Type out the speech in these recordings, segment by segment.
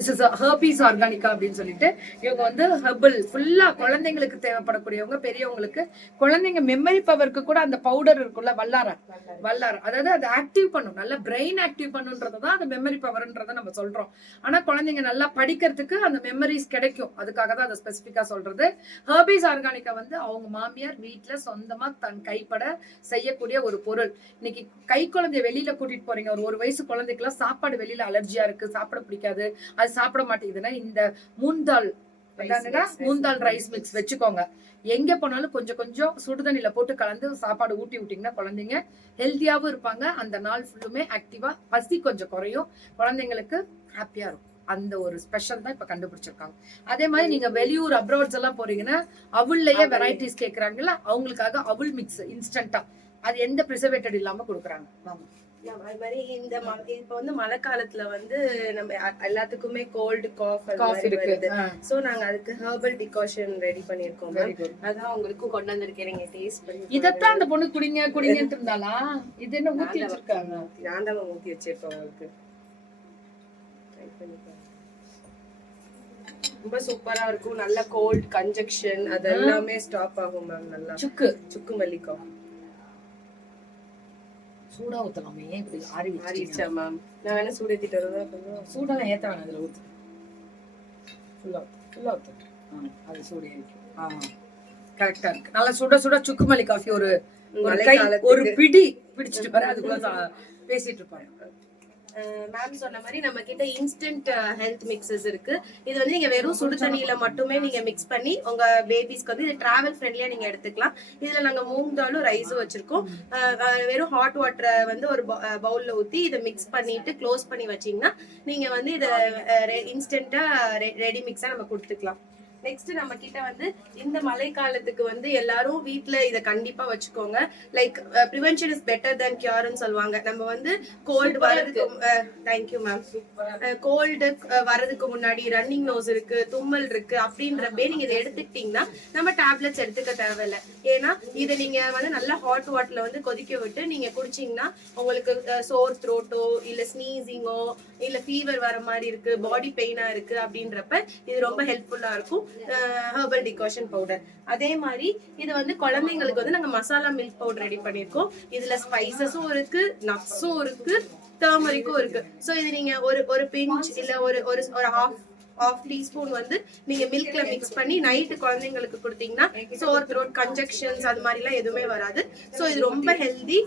This is ஹர்பீஸ் ஆர்கானிக்கா அப்படின்னு சொல்லிட்டு இவங்க வந்து ஹெர்பல் ஃபுல்லா குழந்தைங்களுக்கு தேவைப்படக்கூடியவங்க பெரியவங்களுக்கு. குழந்தைங்க மெமரி பவருக்கு கூட அந்த பவுடர் இருக்குல்ல வல்லார. வல்லார. அதாவது அது ஆக்டிவ் பண்ணும். நல்லா பிரெயின் ஆக்டிவ் பண்ணுன்றது தான் அந்த மெமரி பவர்ன்றத நம்ம சொல்றோம். ஆனா குழந்தைங்க நல்லா படிக்கிறதுக்கு அந்த மெமரிஸ் கிடைக்கும். அதுக்காக தான் அதை ஸ்பெசிஃபிக்கா சொல்றது. ஹர்பீஸ் ஆர்கானிக்கா வந்து அவங்க மாமியார் வீட்டுல சொந்தமா தன் கைப்பட செய்யக்கூடிய ஒரு பொருள். இன்னைக்கு கை குழந்தைய வெளியில கூட்டிட்டு போறீங்க. ஒரு ஒரு வயசு குழந்தைக்கெல்லாம் சாப்பாடு வெளியில அலர்ஜியா இருக்கு சாப்பிட பிடிக்காது. அது சாப்பிட மாட்டேங்குதுன்னா இந்த மூந்தால் மூந்தால் ரைஸ் மிக்ஸ் வச்சுக்கோங்க. எங்க போனாலும் கொஞ்சம் கொஞ்சம் சுடுதண்ணில போட்டு கலந்து சாப்பாடு ஊட்டி விட்டீங்கன்னா குழந்தைங்க ஹெல்த்தியாவும் இருப்பாங்க. அந்த நாள் ஃபுல்லுமே ஆக்டிவா பசி கொஞ்சம் குறையும். குழந்தைங்களுக்கு ஹாப்பியா இருக்கும். அந்த ஒரு ஸ்பெஷல் தான் இப்ப கண்டுபிடிச்சிருக்காங்க. அதே மாதிரி நீங்க வெளியூர் அப்ராட்ஸ் எல்லாம் போறீங்கன்னா அவள்லயே வெரைட்டிஸ் கேக்குறாங்கல்ல அவங்களுக்காக அவள் மிக்ஸ் இன்ஸ்டன்டா அது எந்த ப்ரிசர்வேட்டட் இல்லாம கொடுக்குறாங்க. ஆமா, அது மாதிரி இந்த இப்ப வந்து மழை காலத்துல வந்து நம்ம எல்லாத்துக்குமே கோல்டு காஃப் காஃபி இருக்கு. சோ நாங்க அதுக்கு ஹெர்பல் டிகாஷன் ரெடி பண்ணிருக்கோம் அதான் கொண்டு வந்திருக்கேன். நீங்க டேஸ்ட் பண்ணி இதத்தான் அந்த பொண்ணு குடிங்க குடிங்கன்னு இருந்தாளா? இது என்ன ஊத்தி வச்சிருக்காங்க? நான் தான் ஊத்தி வச்சிருக்கேன் உங்களுக்கு. ரொம்ப சூப்பரா இருக்கும். நல்ல கோல்ட் கன்ஜெக்ஷன் அது எல்லாமே ஸ்டாப் ஆகும் மேம் நல்லா. சுக்கு. சுக்கு மல்லிகா. சூடா ஊத்தலாமே இப்படி ஆறி. ஆறிச்சா மேம் நான் வேணா சூடேத்திட்டு வரதா கொஞ்சம் சூடெல்லாம் ஏத்த வேணாம் அதுல ஊத்து. ஃபுல்லா ஃபுல்லா ஊத்து. அது சூடே இருக்கும் ஆ. கரெக்டா இருக்கு. நல்லா சுட சுட சுக்குமல்லி காஃபி ஒரு ஒரு பிடி பிடிச்சிட்டு வர அதுக்குள்ள பேசிட்டு இருப்பாங்க. மேம் சொன்ன மாதிரி நம்ம கிட்ட இன்ஸ்டன்ட் ஹெல்த் மிக்சஸ் இருக்கு. இது வந்து நீங்க வெறும் சுடு தண்ணியில மட்டுமே நீங்க மிக்ஸ் பண்ணி உங்க பேபிஸ்க்கு வந்து இது டிராவல் ஃப்ரெண்ட்லியா நீங்க எடுத்துக்கலாம். இதுல நாங்க மூங் தாலும் ரைஸும் வச்சிருக்கோம். வெறும் ஹாட் வாட்டரை வந்து ஒரு பவுல்ல ஊத்தி இதை மிக்ஸ் பண்ணிட்டு க்ளோஸ் பண்ணி வச்சீங்கன்னா நீங்க வந்து இதை இன்ஸ்டன்டா ரெடி மிக்ஸா நம்ம கொடுத்துக்கலாம். நெக்ஸ்ட் நம்ம கிட்ட வந்து இந்த மழை காலத்துக்கு வந்து எல்லாரும் வீட்ல இத கண்டிப்பா வச்சுக்கோங்க. Like prevention is better than கியூர்னு சொல்லுவாங்க. நம்ம வந்து கோல்டு வரதுக்கு தேங்க்யூ மேம் கோல்டு வரதுக்கு முன்னாடி ரன்னிங் நோஸ் இருக்கு தும்மல் இருக்கு அப்படின்றப்பே நீங்க இதை எடுத்துக்கிட்டீங்கன்னா நம்ம டேப்லெட்ஸ் எடுத்துக்க தேவையில்ல. ஏன்னா இதை நீங்க வந்து நல்லா ஹாட் வாட்டர்ல வந்து கொதிக்க விட்டு நீங்க குடிச்சீங்கன்னா உங்களுக்கு சோர் த்ரோட்டோ இல்ல ஸ்னீசிங்கோ இல்ல ஃபீவர் வர மாதிரி இருக்கு பாடி பெயினா இருக்கு அப்படின்றப்ப இது ரொம்ப ஹெல்ப்ஃபுல்லா இருக்கும். ஹெர்பல் டிகாஷன் பவுடர் அதே மாதிரி இது வந்து குழந்தைங்களுக்கு வந்து நாங்க மசாலா மில்க் பவுடர் ரெடி பண்ணிருக்கோம். இதுல ஸ்பைசஸும் இருக்கு நட்ஸும் இருக்கு டர்மரிக்கும் இருக்கு. சோ இது நீங்க ஒரு ஒரு பிஞ்ச் இல்ல ஒரு ஒரு ஒரு ஹாஃப் ஹாஃப் டீஸ்பூன் வந்து நீங்க மில்க்ல மிக்ஸ் பண்ணி நைட்டு குழந்தைங்களுக்கு கொடுத்தீங்கன்னா சோர் த்ரோட் கன்ஜெக்ஷன்ஸ் அது மாதிரிலாம் எதுவுமே வராது. ஸோ இது ரொம்ப ஹெல்தி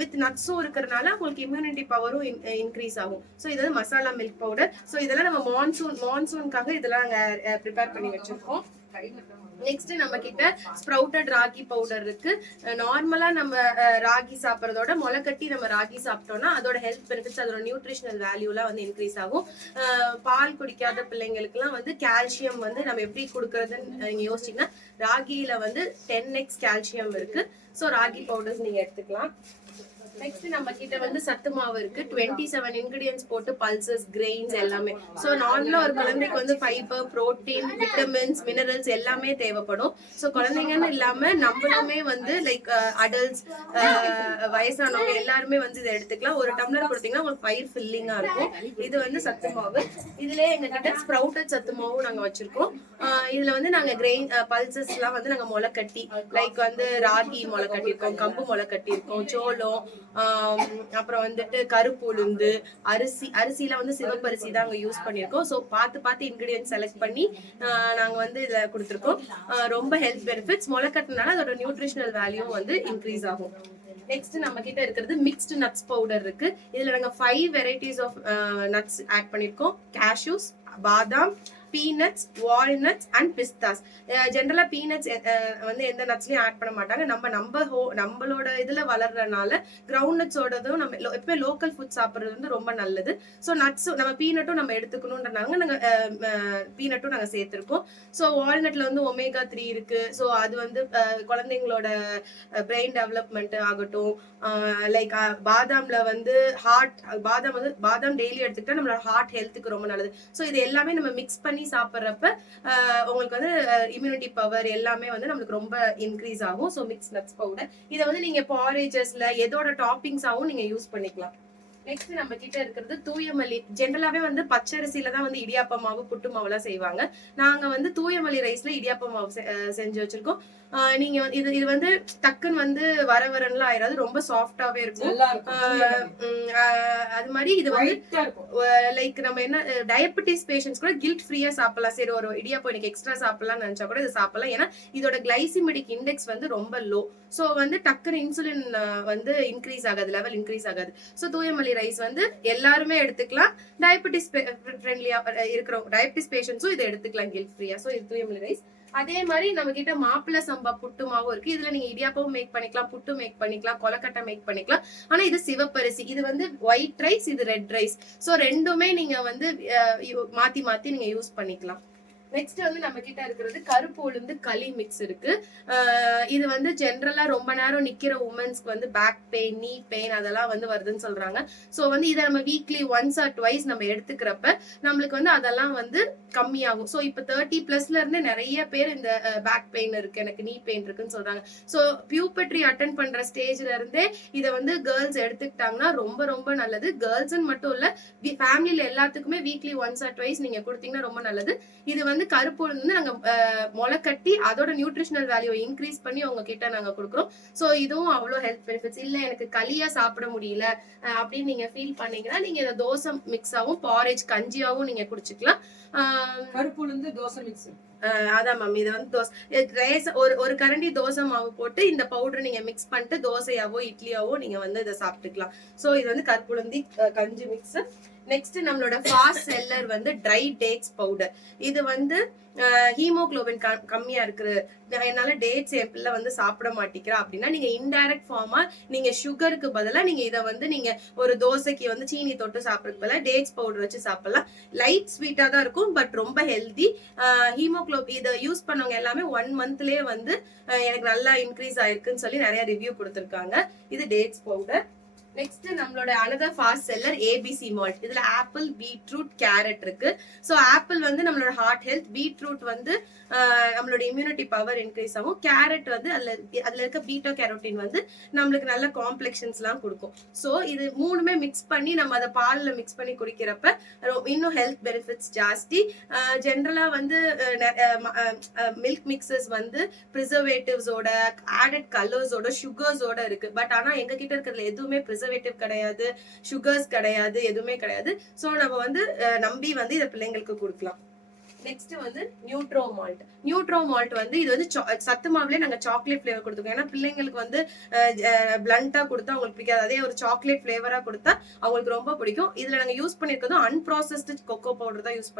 வித் நட்ஸும் இருக்கிறனால உங்களுக்கு இம்யூனிட்டி பவரும் இன்க்ரீஸ் ஆகும். ஸோ இது வந்து மசாலா மில்க் பவுடர் ஸோ இதெல்லாம் நம்ம மான்சூன் மான்சூனுக்காக இதெல்லாம் நாங்கள் ப்ரிப்பேர் பண்ணி வச்சிருக்கோம். நெக்ஸ்ட் நம்ம கிட்ட ஸ்ப்ரவுட்டட் ராகி பவுடர் இருக்கு. நார்மலா நம்ம ராகி சாப்பிட்றதோட முளைக்கட்டி கட்டி நம்ம ராகி சாப்பிட்டோம்னா அதோட ஹெல்த் பெனிஃபிட்ஸ் அதோட நியூட்ரிஷனல் வேல்யூலாம் வந்து இன்க்ரீஸ் ஆகும். பால் குடிக்காத பிள்ளைங்களுக்குலாம் வந்து கால்சியம் வந்து நம்ம எப்படி கொடுக்கறதுன்னு நீங்க யோசிச்சீங்கன்னா ராகியில வந்து டென் எக்ஸ் கால்சியம் இருக்கு. ஸோ ராகி பவுடர்ஸ் நீங்க எடுத்துக்கலாம். நெக்ஸ்ட் நம்ம கிட்ட வந்து சத்து மாவு இருக்கு. டுவெண்ட்டி செவன் இன்கிரியன்ஸ் போட்டு பல்சஸ் கிரெயின்ஸ் எல்லாமே. ஸோ நார்மலா ஒரு குழந்தைக்கு வந்து ஃபைபர் புரோட்டீன் விட்டமின்ஸ் மினரல்ஸ் எல்லாமே தேவைப்படும். ஸோ குழந்தைங்கன்னு இல்லாம நம்மளுமே வந்து லைக் அடல்ட்ஸ் uh, uh, வயசானவங்க எல்லாருமே வந்து இதை எடுத்துக்கலாம். ஒரு டம்ளர் கொடுத்தீங்கன்னா உங்களுக்கு பயிர் ஃபில்லிங்கா இருக்கும். இது வந்து சத்து மாவு. இதுல எங்க கிட்ட ஸ்ப்ரவுட்டட் சத்து மாவும் நாங்க வச்சிருக்கோம். Uh, இதுல வந்து நாங்க கிரெயின் பல்சஸ் எல்லாம் வந்து நாங்க முளை கட்டி லைக் வந்து ராகி முளை கட்டியிருக்கோம் கம்பு முளை கட்டியிருக்கோம் சோளம் அப்புறம் வந்துட்டு கருப்பு உளுந்து அரிசி அரிசியில வந்து சிவப்பரிசி தான் அங்க யூஸ் பண்ணியிருக்கோம். ஸோ பார்த்து பார்த்து இன்கிரியன்ஸ் செலக்ட் பண்ணி நாங்க வந்து இத கொடுத்துருக்கோம். ரொம்ப ஹெல்த் பெனிஃபிட்ஸ் முளைக்கட்டினால அதோட நியூட்ரிஷனல் வேல்யூ வந்து இன்க்ரீஸ் ஆகும். நெக்ஸ்ட் நம்ம கிட்ட இருக்கிறது மிக்ஸ்டு நட்ஸ் பவுடர் இருக்கு. இதுல நாங்க five varieties of nuts add பண்ணிருக்கோம் கேஷ்யூஸ் பாதாம் peanuts walnuts and pistachios generally peanuts வந்து எந்த நட்ஸ்லயும் ஆட் பண்ண மாட்டாங்க. நம்ம நம்ம ஹோ நம்மளோட இதுல வளர்றதுனால கிரவுண்ட் நட்ஸோடதும் நம்ம எப்பவுமே லோக்கல் ஃபுட் சாப்பிடுறது வந்து ரொம்ப நல்லது. ஸோ நட்ஸ் நம்ம பீனட்டும் நம்ம எடுத்துக்கணுன்றனால நாங்க பீனட்டும் நாங்கள் சேர்த்திருக்கோம். ஸோ வால்நட்ல வந்து ஒமேகா த்ரீ இருக்கு. ஸோ அது வந்து குழந்தைங்களோட பிரெயின் டெவலப்மெண்ட் ஆகட்டும். லைக் பாதாம்ல வந்து ஹார்ட் பாதாம் வந்து பாதாம் டெய்லி எடுத்துக்கிட்டா நம்மளோட ஹார்ட் ஹெல்த்துக்கு ரொம்ப நல்லது. ஸோ இது எல்லாமே நம்ம மிக்ஸ் பண்ணி சாப்பிட்றப்ப உங்களுக்கு வந்து இம்யூனிட்டி பவர் எல்லாமே வந்து நம்மளுக்கு ரொம்ப இன்க்ரீஸ் ஆகும். ஸோ மிக்ஸ் நட்ஸ் பவுடர் இதை வந்து நீங்க பாரேஜஸில் எதோட டாப்பிங்ஸாவும் நீங்க யூஸ் பண்ணிக்கலாம். நெக்ஸ்ட் நம்ம கிட்ட இருக்கிறது தூயமல்லி. ஜென்ரலாவே வந்து பச்சரிசியில தான் வந்து இடியாப்ப மாவு புட்டு மாவுலாம் செய்வாங்க. நாங்க வந்து தூயமல்லி ரைஸ்ல இடியாப்ப மாவு செஞ்சு வச்சிருக்கோம். நீங்க இது இது வந்து டக்குன்னு வந்து வர வரன்லாம் ஆயிடாது ரொம்ப சாஃப்டாவே இருக்கும். அது மாதிரி இது வந்து லைக் நம்ம என்ன டயபெட்டிஸ் பேஷண்ட்ஸ் கூட கில்ட் ஃப்ரீயா சாப்பிடலாம். சரி ஒரு இடியாப்பம் எனக்கு எக்ஸ்ட்ரா சாப்பிடலாம்னு நினைச்சா கூட இது சாப்பிடலாம். ஏன்னா இதோட கிளைசிமெடிக் இண்டெக்ஸ் வந்து ரொம்ப லோ ஸோ வந்து டக்குனு இன்சுலின் வந்து இன்க்ரீஸ் ஆகாது லெவல் இன்க்ரீஸ் ஆகாது. ஸோ தூயமல்லி ரைஸ் வந்து எல்லாருமே எடுத்துக்கலாம். டயபெட்டிஸ் ஃப்ரெண்ட்லியா இருக்கிறோம் டயபெட்டிஸ் பேஷண்ட்ஸும் இதை எடுத்துக்கலாம் கில் ஃப்ரீயா ஸோ இது தூயமலை ரைஸ் அதே மாதிரி நம்ம கிட்ட மாப்பிள்ள சம்பா புட்டு மாவும் இருக்கு. இதுல நீங்க இடியாப்பவும் மேக் பண்ணிக்கலாம் புட்டு மேக் பண்ணிக்கலாம் கொலக்கட்டை மேக் பண்ணிக்கலாம். ஆனா இது சிவப்பரிசி. இது வந்து ஒயிட் ரைஸ் இது ரெட் ரைஸ் ஸோ ரெண்டுமே நீங்க வந்து மாத்தி மாத்தி நீங்க யூஸ் பண்ணிக்கலாம். நெக்ஸ்ட் வந்து நம்ம கிட்ட இருக்கிறது கருப்பு உளுந்து களி மிக்ஸ் இருக்கு. இது வந்து ஜென்ரலா ரொம்ப நேரம் நிக்கிற உமன்ஸ்க்கு வந்து பேக் பெயின் நீ பெயின் அதெல்லாம் வந்து வருதுன்னு சொல்றாங்க. ஸோ வந்து இதை நம்ம வீக்லி ஒன்ஸ் ஆர் ட்வைஸ் நம்ம எடுத்துக்கிறப்ப நம்மளுக்கு வந்து அதெல்லாம் வந்து கம்மியாகும். ஸோ இப்போ தேர்ட்டி பிளஸ்ல இருந்து நிறைய பேர் இந்த பேக் பெயின் இருக்கு எனக்கு நீ பெயின் இருக்குன்னு சொல்றாங்க. ஸோ பியூபெட்ரி அட்டன் பண்ற ஸ்டேஜ்ல இருந்தே இதை வந்து கேர்ள்ஸ் எடுத்துக்கிட்டாங்கன்னா ரொம்ப ரொம்ப நல்லது. கேர்ள்ஸ்ன்னு மட்டும் இல்ல ஃபேமிலியில எல்லாத்துக்குமே வீக்லி ஒன்ஸ் ஆர் ட்வைஸ் நீங்க கொடுத்தீங்கன்னா ரொம்ப நல்லது. இது வந்து கருப்பு உளுந்து நாங்க முளை கட்டி அதோட நியூட்ரிஷனல் வேல்யூ இன்க்ரீஸ் பண்ணி அவங்க கிட்ட நாங்க கொடுக்குறோம். ஸோ இதுவும் அவ்வளோ ஹெல்த் பெனிஃபிட்ஸ் இல்ல எனக்கு களியா சாப்பிட முடியல அப்படின்னு நீங்க ஃபீல் பண்ணீங்கன்னா நீங்க இதை தோசை மிக்ஸாவும் பாரேஜ் கஞ்சியாவும் நீங்க குடிச்சுக்கலாம். கருப்பு உளுந்து தோசை மிக்ஸ் அதான் மேம் இது வந்து தோசை ரேச ஒரு ஒரு கரண்டி தோசை மாவு போட்டு இந்த பவுடர் நீங்க மிக்ஸ் பண்ணிட்டு தோசையாவோ இட்லியாவோ நீங்க வந்து இதை சாப்பிட்டுக்கலாம். சோ இது வந்து கற்புளுந்தி கஞ்சி மிக்ஸ் நெக்ஸ்ட் நம்மளோட ஃபாஸ்ட் செல்லர் வந்து ட்ரை டேட்ஸ் பவுடர் இது வந்து ஹீமோகுளோபின் கம்மியா இருக்கு என்னால டேட்ஸ் என் பிள்ளை வந்து சாப்பிட மாட்டேங்கிறா அப்படின்னா நீங்க இன்டைரக்ட் ஃபார்மா நீங்க சுகருக்கு பதிலாக நீங்க இதை வந்து நீங்க ஒரு தோசைக்கு வந்து சீனி தொட்டு சாப்பிட்றதுக்கு பதிலாக டேட்ஸ் பவுடர் வச்சு சாப்பிடலாம். லைட் ஸ்வீட்டா தான் இருக்கும் பட் ரொம்ப ஹெல்தி ஹீமோக்ளோப் இதை யூஸ் பண்ணவங்க எல்லாமே ஒன் மந்த்லயே வந்து எனக்கு நல்லா இன்க்ரீஸ் ஆயிருக்குன்னு சொல்லி நிறைய ரிவ்யூ கொடுத்துருக்காங்க. இது டேட்ஸ் பவுடர் நெக்ஸ்ட் நம்மளோட another fast seller ABC malt இதுல ஆப்பிள் பீட்ரூட் கேரட் இருக்கு. ஸோ ஆப்பிள் வந்து நம்மளோட ஹார்ட் ஹெல்த் பீட்ரூட் வந்து நம்மளோட இம்யூனிட்டி பவர் இன்க்ரீஸ் ஆகும். கேரட் வந்து அதுல அதுல இருக்க பீட்டா கேரோட்டின் வந்து நம்மளுக்கு நல்ல காம்ப்ளெக்ஷன்ஸ்லாம் கொடுக்கும். ஸோ இது மூணுமே மிக்ஸ் பண்ணி நம்ம அதை பாலில் மிக்ஸ் பண்ணி குடிக்கிறப்ப இன்னும் ஹெல்த் பெனிஃபிட்ஸ் ஜாஸ்தி. ஜென்ரலா வந்து மில்க் மிக்சஸ் வந்து ப்ரிசர்வேட்டிவ்ஸோட ஆடட் கலர்ஸோட சுகர்ஸோட இருக்கு. பட் ஆனா எங்க கிட்ட இருக்கிறதுல எதுவுமே ப்ரிசர்வேட்டிவ் கிடையாது சுகர்ஸ் கிடையாது எதுவுமே கிடையாது. ஸோ நம்ம வந்து நம்பி வந்து இதை பிள்ளைங்களுக்கு கொடுக்கலாம். நெக்ஸ்ட் வந்து நியூட்ரோ மால்ட் நியூட்ரோ மால்ட் வந்து இது வந்து சத்து மாவுலயே நாங்க சாக்லேட் ஃபிளேவர் கொடுத்துருக்கோம். ஏன்னா பிள்ளைங்களுக்கு வந்து பிளண்டா கொடுத்தா அவங்களுக்கு பிடிக்காது. அதே ஒரு சாக்லேட் ஃபிளேவரா கொடுத்தா அவங்களுக்கு ரொம்ப பிடிக்கும். இதுல நாங்க யூஸ் பண்ணிருக்கிறதும் அன்ப்ராசஸ்டு கொக்கோ பவுடர் தான் யூஸ்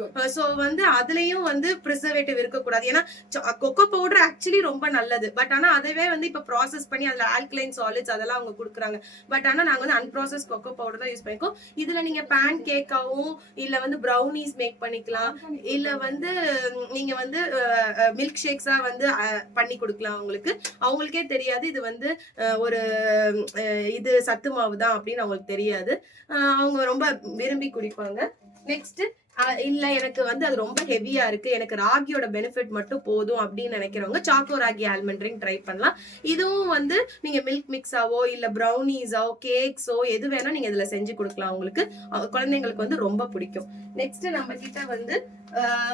குட் ஸோ வந்து அதுலயும் வந்து ப்ரிசர்வேட்டிவ் இருக்கக்கூடாது. ஏன்னா கொக்கோ பவுடர் ஆக்சுவலி ரொம்ப நல்லது. பட் ஆனா அதவே வந்து இப்ப ப்ராசஸ் பண்ணி அதுல ஆல்கலைன் சாலிட்ஸ் அதெல்லாம் அவங்க கொடுக்குறாங்க. பட் ஆனா நாங்க வந்து அன்ப்ராசஸ் கொக்கோ பவுடர் தான் யூஸ் பண்ணிருக்கோம். இதுல நீங்க பேன் கேக்காவும் இல்ல வந்து ப்ரௌனிஸ் மேக் பண்ணிக்கலாம். இல்ல வந்து நீங்க வந்து மில்க் ஷேக்ஸா வந்து அஹ், பண்ணி கொடுக்கலாம் அவங்களுக்கு அவங்களுக்கே தெரியாது. இது வந்து அஹ், ஒரு அஹ், இது சத்து மாவு தான் அப்படின்னு அவங்களுக்கு தெரியாது. அவங்க ரொம்ப விரும்பி குடிப்பாங்க. நெக்ஸ்ட் இல்ல எனக்கு வந்து அது ரொம்ப ஹெவியா இருக்கு. எனக்கு ராகியோட பெனிஃபிட் மட்டும் போதும் அப்படின்னு நினைக்கிறவங்க choco ragi almond drink try பண்ணலாம். இதுவும் வந்து நீங்க மில்க் மிக்ஸாவோ இல்ல ப்ரௌனிஸோ கேக்ஸோ எது வேணா நீங்க இதுல செஞ்சு கொடுக்கலாம் உங்களுக்கு. குழந்தைங்களுக்கு வந்து ரொம்ப பிடிக்கும். நெக்ஸ்ட் நம்ம கிட்ட வந்து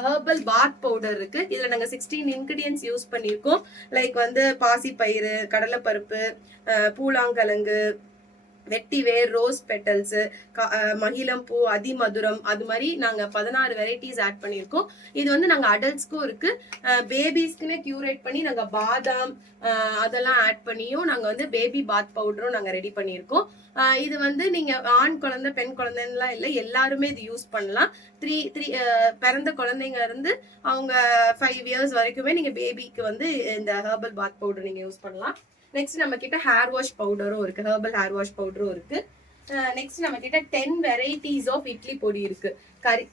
ஹெர்பல் பாத் பவுடர் இருக்கு. இதுல நாங்க சிக்ஸ்டீன் இன்கிரியன்ஸ் யூஸ் பண்ணியிருக்கோம். லைக் வந்து பாசிப்பயிறு கடலைப்பருப்பு பூலாங்கலங்கு வெட்டி வேர் ரோஸ் பெட்டல்ஸ் மகிழம் பூ அதிமதுரம் அது மாதிரி நாங்க பதினாறு வெரைட்டிஸ் ஆட் பண்ணியிருக்கோம். இது வந்து நாங்க அடல்ட்ஸ்க்கும் இருக்கு. பேபிஸ்க்குன்னு கியூரேட் பண்ணி நாங்க பாதாம் அதெல்லாம் ஆட் பண்ணியும் நாங்க வந்து பேபி பாத் பவுடரும் நாங்க ரெடி பண்ணியிருக்கோம். இது வந்து நீங்க ஆண் குழந்தை பெண் குழந்தைலாம் இல்லை எல்லாருமே இது யூஸ் பண்ணலாம். த்ரீ த்ரீ பிறந்த குழந்தைங்க இருந்து அவங்க ஃபைவ் இயர்ஸ் வரைக்குமே நீங்க பேபிக்கு வந்து இந்த ஹெர்பல் பாத் பவுடர் நீங்க யூஸ் பண்ணலாம். நெக்ஸ்ட் நம்ம கிட்ட ஹேர் வாஷ் பவுடரும் இருக்கு ஹெர்பல் ஹேர் வாஷ் பவுடரும் இருக்கு. நெக்ஸ்ட் நம்ம கிட்ட டென் வெரைட்டிஸ் ஆஃப் இட்லி பொடி இருக்கு. கரி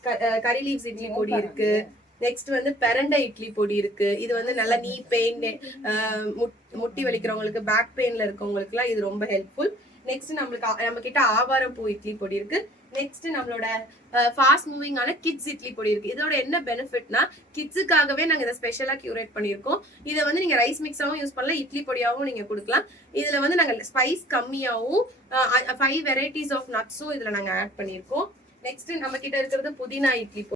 கரி லீவ்ஸ் இட்லி பொடி இருக்கு. நெக்ஸ்ட் வந்து பெரண்டை இட்லி பொடி இருக்கு. இது வந்து நல்லா நீ பெயின் முட்டி வலிக்கிறவங்களுக்கு பேக் பெயின்ல இருக்கவங்களுக்குலாம் இது ரொம்ப ஹெல்ப்ஃபுல் நெக்ஸ்ட் நம்மளுக்கு நம்ம கிட்ட ஆவாரம் பூ இட்லி பொடி இருக்கு. நெக்ஸ்ட் நம்மளோட ஃபாஸ்ட் மூவிங் ஆன கிட்ஸ் இட்லி பொடி இருக்கு. இதோட என்ன பெனிஃபிட்னா கிட்ஸுக்காகவே நாங்கள் இதை ஸ்பெஷலாக கியூரேட் பண்ணியிருக்கோம். இதை வந்து நீங்க ரைஸ் மிக்ஸாவும் யூஸ் பண்ணலாம் இட்லி பொடியாகவும் நீங்கள் கொடுக்கலாம். இதுல வந்து நாங்கள் ஸ்பைஸ் கம்மியாகவும் ஃபைவ் வெரைட்டிஸ் ஆஃப் நட்ஸும் இதில் நாங்கள் ஆட் பண்ணியிருக்கோம். நெக்ஸ்ட் நம்ம கிட்ட இருக்கிறது புதினா இட்லி பொடி.